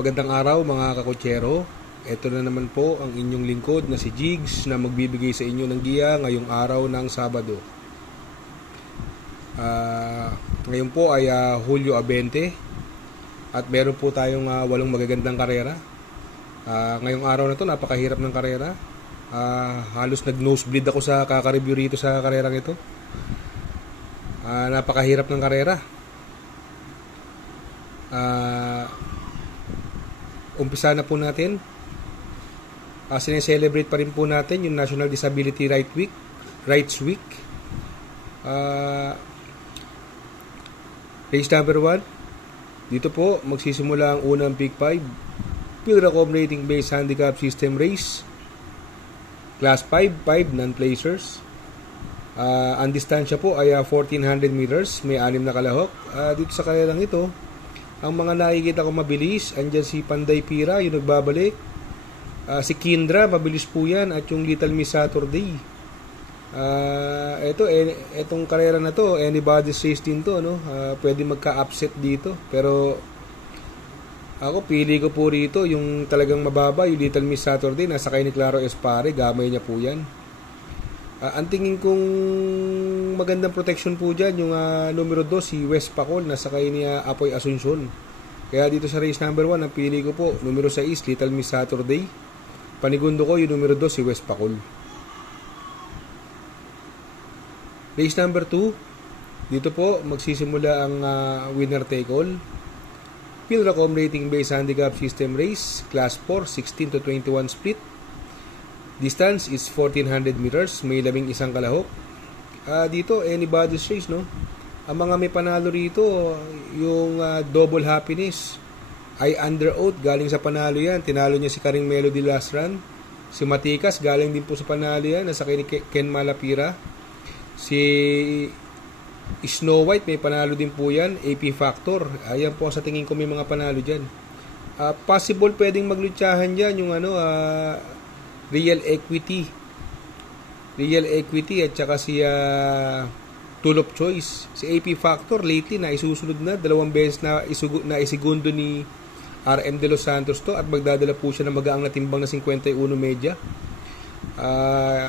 Magandang araw mga kakutsero. Ito na naman po ang inyong lingkod na si Jigs na magbibigay sa inyo ng giya ngayong araw ng Sabado. Ngayon po ay Hulyo 20 at meron po tayong 8 magagandang karera. Ngayong araw na to napakahirap ng karera. Halos nag-nosebleed ako sa kaka-review rito sa karerang ito. Napakahirap ng karera. Umpisa na po natin. Sineselebrate pa rin po natin yung National Disability Rights Week. Race number 1. Dito po magsisimula ang unang Big 5 Pilracom Rating Based Handicap System Race. Class 5 non-placers. Ang distansya po ay 1400 meters. May 6 na kalahok. Dito sa karerang ito, ang mga nakikita ko mabilis, andyan si Panday Pira, yung nagbabalik. Si Kindra, mabilis po yan. At yung Little Miss Saturday. Etong karera na to, anybody's race din to, no? Pwede magka-upset dito. Pero ako, pili ko po rito yung talagang mababa, yung Little Miss Saturday. Nasakay ni Claro Espare, gamay niya po yan. Ang tingin kong magandang protection po dyan, yung numero 2, si West Pacol, nasakay niya Apoy Asuncion. Kaya dito sa race number 1, ang pili ko po, numero 6, Little Miss Saturday. Panigundo ko yung numero 2, si West Pacol. Race number 2, dito po magsisimula ang winner take all. Pilracom Rating Based Handicap System Race, Class 4, 16 to 21 split. Distance is 1400 meters, may 11 kalahok. Dito, anybody's race, no? Ang mga may panalo rito, yung Double Happiness, ay under oath, galing sa panalo yan. Tinalo niya si Karing Melody last run. Si Matikas, galing din po sa panalo yan, nasakay ni Ken Malapira. Si Snow White, may panalo din po yan. AP Factor, ayan po sa tingin ko may mga panalo dyan. Possible pwedeng maglutsahan dyan yung Real Equity at saka si Tool of Choice. Si AP Factor lately na isusunod na 2 beses na isigundo ni RM De Los Santos to at magdadala po siya ng magaang na timbang na 51 media.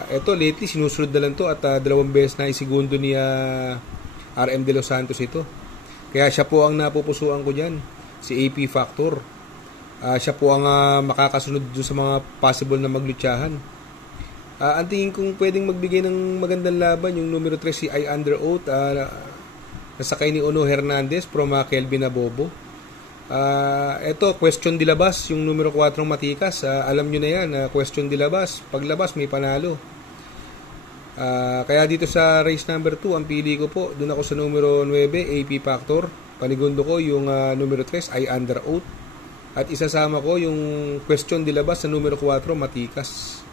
Ito lately sinusunod na lang to at 2 beses na isigundo ni RM De Los Santos ito. Kaya siya po ang napupusuan ko dyan, si AP Factor. Siya po ang makakasunod dun sa mga possible na maglutsahan. Ang tingin kong pwedeng magbigay ng magandang laban yung numero 3 si I Under Oath, nasakay ni Ono Hernandez from Kelvin Abobo. Ito, question dilabas yung numero 4 Matikas. Alam nyo na yan, question dilabas. Paglabas may panalo. Kaya dito sa race number 2, ang pili ko po, dun ako sa numero 9 AP Factor. Panigundo ko yung numero 3 I Under Oath. At isasama ko yung question dilabas sa numero 4, Matikas.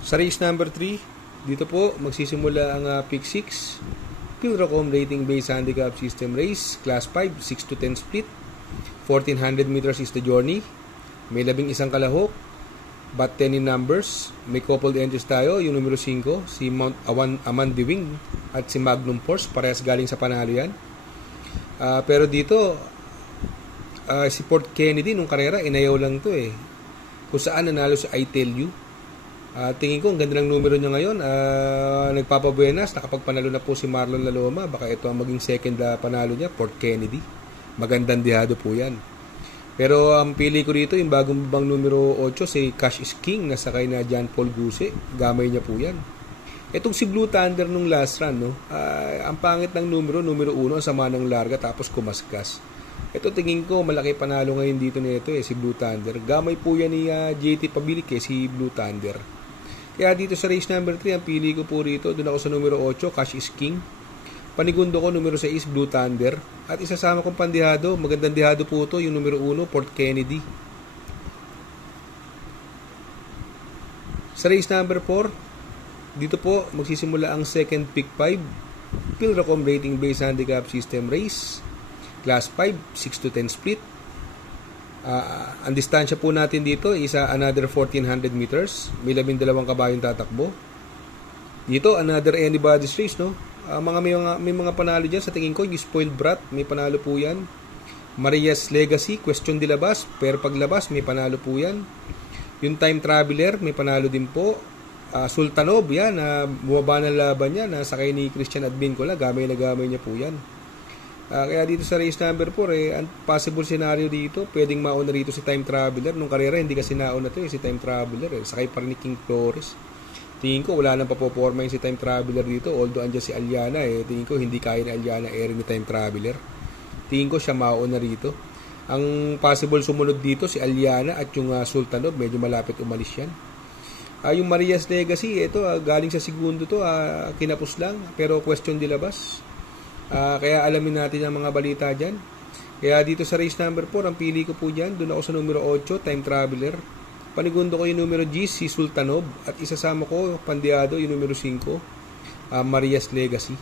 Sa race number 3, dito po magsisimula ang Pick 6 Pilracom Rating Based Handicap System Race, Class 5, 6 to 10 split. 1400 meters is the journey. May 11 kalahok, but 10 in numbers. May coupled entries tayo, yung numero 5, si Mount Amandi Wing at si Magnum Force, parehas galing sa panalo yan. Pero dito si Port Kennedy nung karera inayaw lang to kung saan nanalo si I Tell You. Tingin ko ang ganda ng numero niya ngayon. Nagpapabuenas, nakapagpanalo na po si Marlon Laloma. Baka ito ang maging second panalo niya, Port Kennedy. Magandang dihado po yan. Pero ang pili ko dito yung bagong bang numero 8, si Cash is King, nasakay na John Paul Guse. Gamay niya po yan. Itong si Blue Thunder nung last run, no? Ang pangit ng numero 1, ang sama ng larga, tapos kumaskas. Ito tingin ko, malaki panalo ngayon dito nito si Blue Thunder. Gamay po yan ni JT Pabilik si Blue Thunder. Kaya dito sa race number 3, ang pili ko po rito, doon ako sa numero 8, Cash is King. Panigundo ko, numero 6, Blue Thunder. At isasama kong pandihado, magandang dihado po ito, yung numero 1, Port Kennedy. Sa race number 4, dito po magsisimula ang second Pick 5 Pilracom Rating Based Handicap System Race, Class 5, 6 to 10 split. Ang distansya po natin dito is another 1400 meters. May 12 kabayong tatakbo. Dito, another anybody's race, no? May mga panalo dyan sa tingin ko. Yung Spoiled Brat, may panalo po yan. Maria's Legacy, Question de Labas, pero paglabas, may panalo po yan. Yung Time Traveler, may panalo din po. Sultanov, yan, bumaba ng laban yan, sakay ni Christian Advincula, gamay na gamay niya po yan. Kaya dito sa race number 4, ang possible scenario dito, pwedeng mauna rito si Time Traveler. Nung karera, hindi kasi nauna to si Time Traveler. Sakay pa rin ni King Flores. Tingin ko, wala nang papoporma yung si Time Traveler dito. Although andyan si Aliana, tingin ko, hindi kaya ni Aliana ni Time Traveler. Tingin ko siya mauna rito. Ang possible sumunod dito, si Aliana at yung Sultanov, medyo malapit umalis yan. Yung Maria's Legacy, ito galing sa segundo to, kinapos lang, pero question di labas. Kaya alamin natin ang mga balita dyan. Kaya dito sa race number 4, ang pili ko po dyan, doon ako sa numero 8, Time Traveler. Panigundo ko yung numero G, si Sultanov, at isasama ko, pandiado, yung numero 5, Maria's Legacy.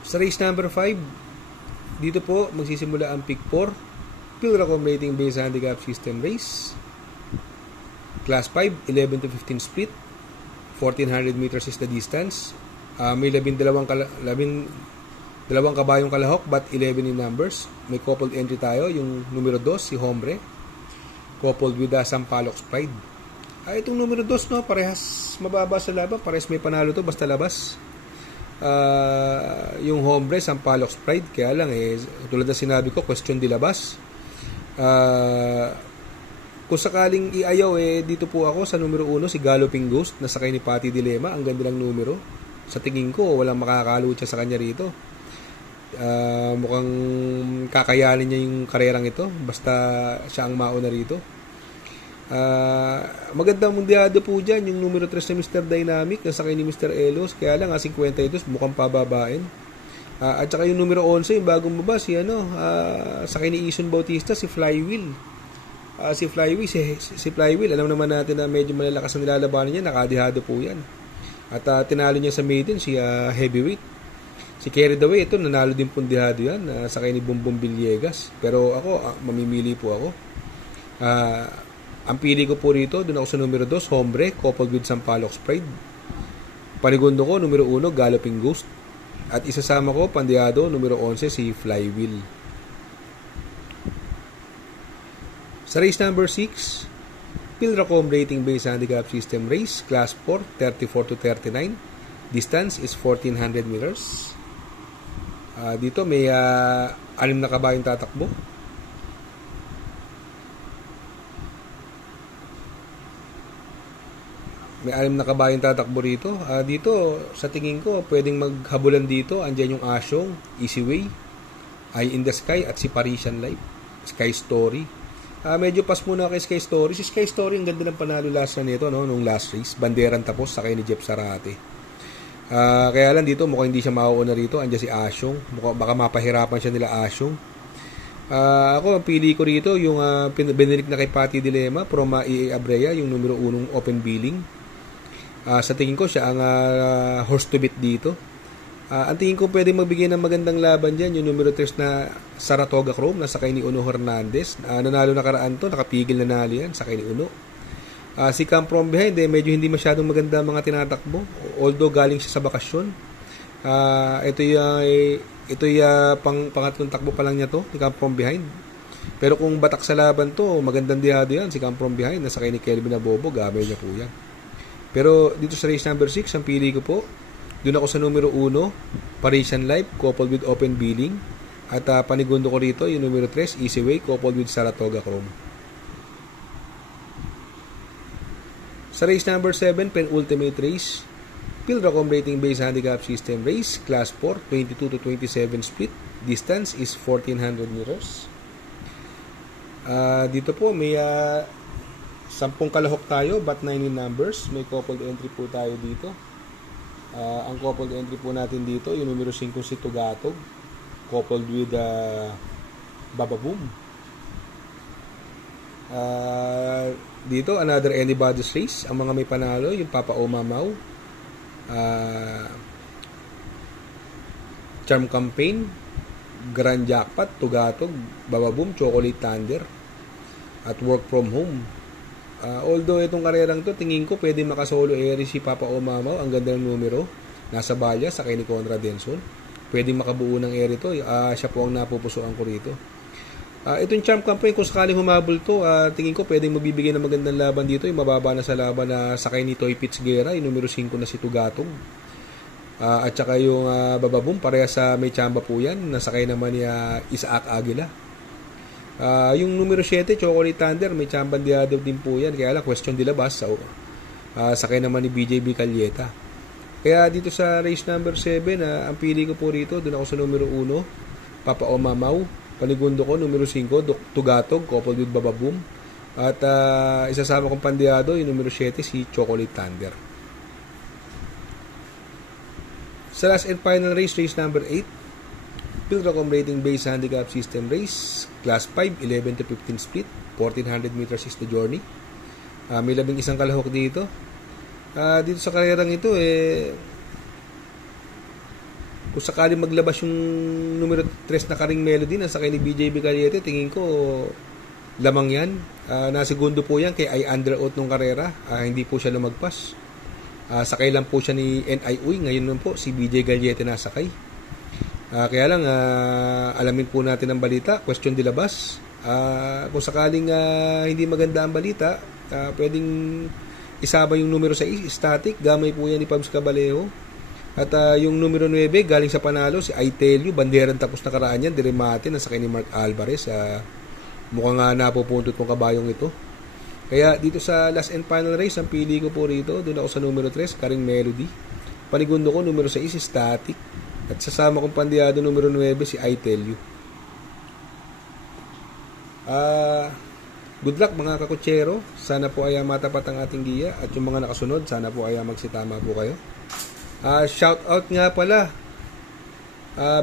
Sa race number 5, dito po magsisimula ang pick 4, Pilracom Rating Based Handicap System Race. Class 5, 11 to 15 split. 1,400 meters is the distance. May 12 kabayong kalahok but 11 in numbers. May coupled entry tayo. Yung numero 2, si Hombre. Coupled with Sampaloc Pride. Itong numero 2, no, parehas mababa sa laban. Parehas may panalo to basta labas. Yung Hombre, Sampaloc Pride. Kaya lang, tulad na sinabi ko, question di labas. Kung sakaling iayaw, dito po ako sa numero 1, si Galloping Ghost, na sakay ni Patty Dilema. Ang ganda ng numero. Sa tingin ko, walang makakalucha sa kanya rito. Mukhang kakayanin niya yung karerang ito. Basta siya ang mauna rito. Magandang mundiado po dyan. Yung numero 3 na Mr. Dynamic, na sakay ni Mr. Elos. Kaya lang, 52, mukhang pababain. At saka yung numero 11, yung bagong baba, sakay ni Ison Bautista, si Flywheel. Si Flywheel, alam naman natin na medyo malalakas ang nilalabanan niya, nakadihado po yan. At tinalo niya sa maiden si Heavyweight. Si Carried Away, ito nanalo din pundihado yan, sakay ni Bumbong Villegas. Pero ako, mamimili po ako. Ang pili ko po rito, doon ako sa numero 2, Hombre, coupled with Sampaloc Pride. Panigundo ko, numero 1, Galloping Ghost. At isasama ko, pandihado, numero 11, si Flywheel. Sa race number 6, Pilracom Rating Based Handicap System Race, Class 4, 34 to 39. Distance is 1,400 meters. Dito may 6 na kabayong tatakbo. May 6 na kabayong tatakbo rito. Dito, sa tingin ko, pwedeng maghabulan dito. Andyan yung Asyong, Easy Way, Eye in the Sky, at si Parisian Life, Sky Story. Medyo pass muna kay Sky Story. Si Sky Story, ang ganda ng panalo last na nito, no? Nung last race. Banderan tapos, sakay ni Jeff Sarate. Kaya lang dito, mukhang hindi siya mauuna rito. Andiyan si Asyong. Baka mapahirapan siya nila Asyong. Ako, ang pili ko rito, yung binilik na kay Patty Dilema, from EA Abrea, yung numero 1 open billing. Sa tingin ko, siya ang horse to beat dito. Ang tingin ko pwede magbigay ng magandang laban dyan, yung numero 3 na Saratoga Chrome, na sakay ni Uno Hernandez. Nanalo na karaan to, nakapigil na nalo yan, sakay ni Uno. Si Come From Behind, medyo hindi masyadong maganda mga tinatakbo, although galing siya sa bakasyon. Ito yung pangatlong takbo pa lang niya to, si Come From Behind. Pero kung batak sa laban to, magandang diyado yan, si Come From Behind, na sakay ni Kelvin Abobo, gamay niya po yan. Pero dito sa race number 6, ang pili ko po, doon ako sa numero 1, Parisian Life, coupled with open billing. At panigundo ko rito, yung numero 3, Easy Way, coupled with Saratoga Chrome. Sa race number 7, penultimate race, Pilracom Rating Based Handicap System Race, Class 4, 22 to 27 split. Distance is 1,400 meters. Dito po, may 10 kalahok tayo, but 9 in numbers. May coupled entry po tayo dito. Ang coupled entry po natin dito, yung numero 5, si Tugatog, coupled with Bababoom. Dito, another anybody's race. Ang mga may panalo, yung Papa Omamaw, Charm Campaign, Grand Jackpot, Tugatog, Bababoom, Chocolate Thunder, at Work From Home. Although itong karerang to, tingin ko pwede makasolo eri si Papa Omamaw. Ang ganda ng numero. Nasa Balya, sakay ni Conrad Denson. Pwede makabuo ng eri to. Siya po ang napupusuan ko rito. Itong Champ Campaign, kung sakaling humabol to, tingin ko pwedeng magbibigay ng magandang laban dito. Yung mababa na sa laban na sakay ni Toy Pitzguera, yung numero 5 na si Tugatog. At saka yung Bababum, pareha sa may chamba po yan. Nasakay naman ni Isaac Aguila. Yung numero 7, Chocolate Thunder, may chambang diado din po yan. Kaya lang, question de labas. Sakay naman ni BJB Calyeta. Kaya dito sa race number 7, ang pili ko po rito, doon ako sa numero 1, Papa Omamaw. Panigundo ko, numero 5, Tugatog, coupled with Bababum. At isasama kong pandiado, yung numero 7, si Chocolate Thunder. Sa last and final race, race number 8, Pilracom Rating Base Handicap System Race, Class 5, 11 to 15 split, 1400 meters is the journey. May 11 kalahok dito. Dito sa karerang ito, kung sakaling maglabas yung numero 3 na Karing Melody na sakay ni BJB Calyete, tingin ko lamang yan. Nasigundo po yan kay under out nung karera. Hindi po siya lumagpas. Sakay lang po siya ni N.I. Uy. Ngayon naman po si BJ Calyete nasakay. Kaya lang alamin po natin ang balita. Question de labas. Kung sakaling hindi maganda ang balita, pwedeng isama yung numero 6 static. Gamay po yan ni Pabs Cabalejo. At yung numero 9, galing sa panalo, si I Tell You, banderan tapos na karaan yan, Diremate, nasa kay ni Mark Alvarez. Mukhang napupuntot kong kabayong ito. Kaya dito sa last and final race, ang pili ko po rito, doon ako sa numero 3, Karing Melody. Panigundo ko, numero 6, Static. At sasama kong pandiado, numero 9, si I Tell You. Good luck mga kakutsero. Sana po ay matapat ang ating giya. At yung mga nakasunod, sana po ay magsitama po kayo. Shout out nga pala,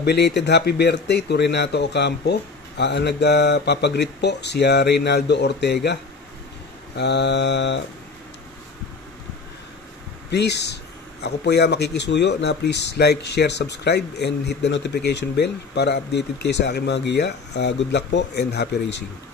belated happy birthday to Renato Ocampo. Ang nagpapagreet po si Reynaldo Ortega. Please, ako po makikisuyo na please like, share, subscribe and hit the notification bell para updated kayo sa aking mga giya. Good luck po and happy racing.